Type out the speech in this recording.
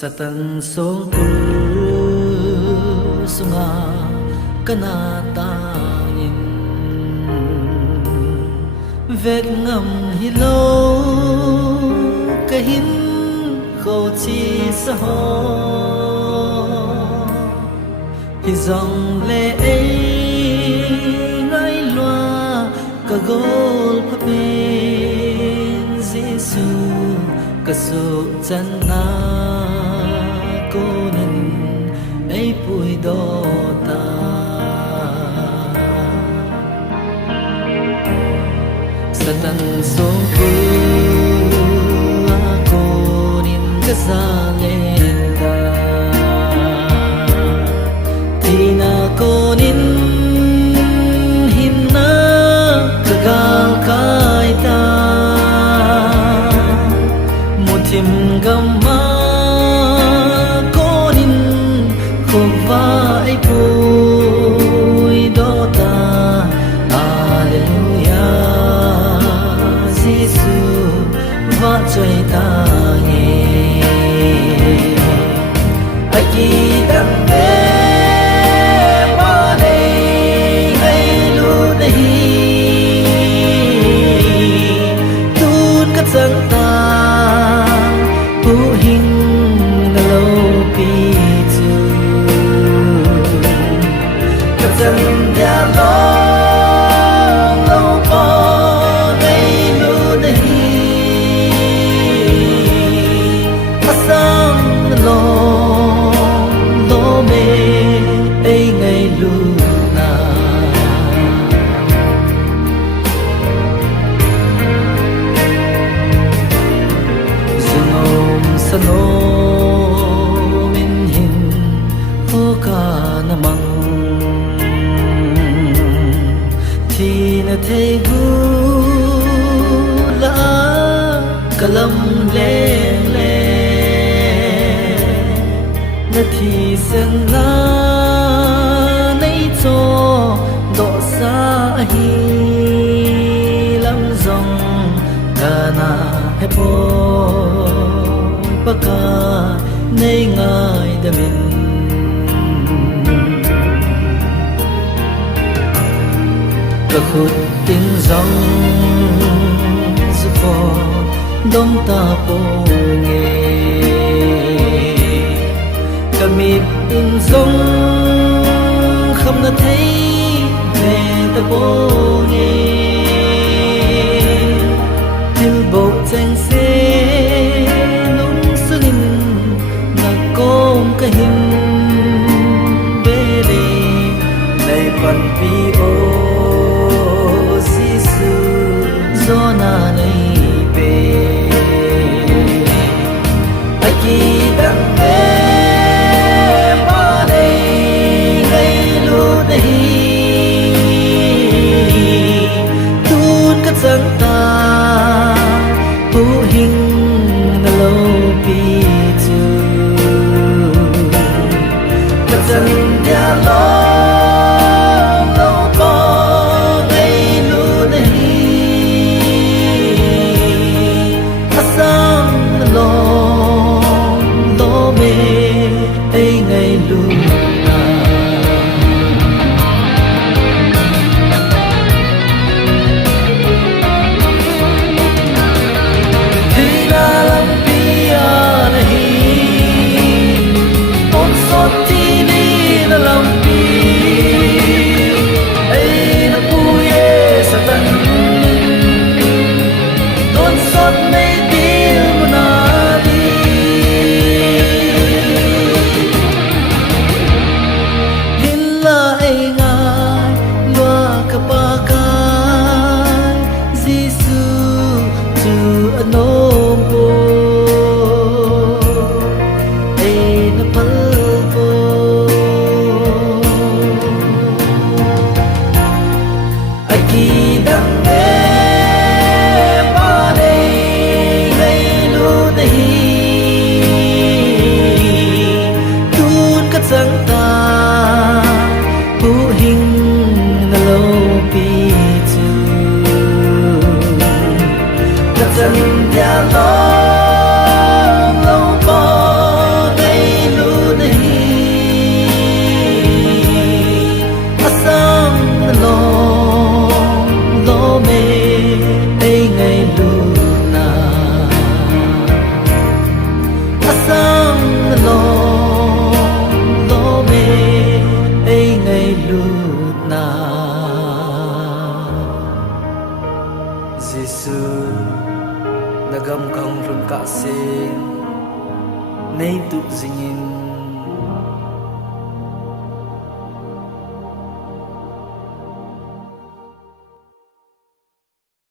Satan song ku sunga kanatangin vết ngầm hilo kahin khâu chi sa ho hi dòng lệ ấy ngay loa cả gol papin Giêsu cả sự chân na cô nên ấy bụi đô ta Satan song ku aku nin kesalen ta tina ko nin hinna kagal kai ta mutim gamma ko nin khova ai pui do ta va chơi ta nghe ai kỳ đam mê ba đây hay lu đây tuôn cắt chân ta hu hình na lâu pi chu cắt chân ya lo sano min hin ho ka namang thi na thei gu la kalam le le na thi sen na nei cho do sa hi lam zong kana he po baka nay ngay damin cả khut tin dòng su phò đông ta po nghe cả mịp in dòng không đã thấy về ta po nghe tin bộ tranh xe kahin bere nay pan pi o Giêsu zona nay pe ai ki dang me ba nay ngay lu đây tun cắt chân ta hu hình na lâu pi chân ya lo lo có ngay lu đây asam lo lo mê ấy ngay lu se nei tu zingin